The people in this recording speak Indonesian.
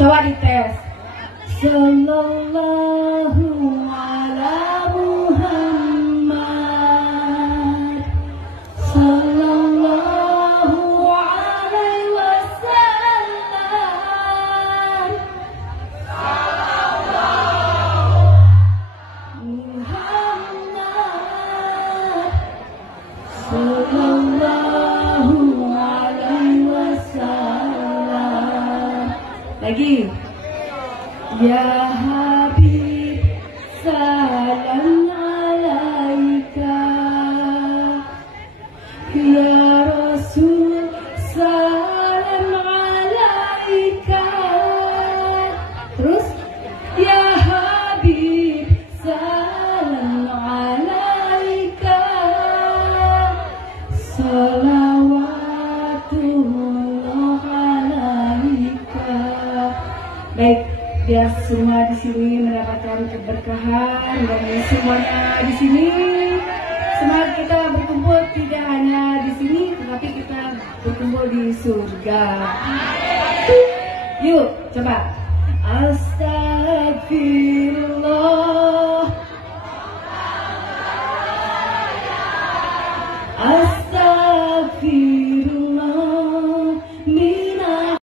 Coba dites. Sallallahu ala Muhammad, sallallahu alaihi wasallam, Muhammad, sallallahu alaihi wasallam. Lagi. Ya Habib, salam alaika. Ya Rasul, salam alaika. Terus, Ya Habib, salam alaika. Salawatullah alaika. Baik. Biar semua di sini mendapatkan keberkahan dan semuanya di sini semangat kita berkumpul tidak hanya di sini tetapi kita berkumpul di surga. Yuk coba. Astagfirullah.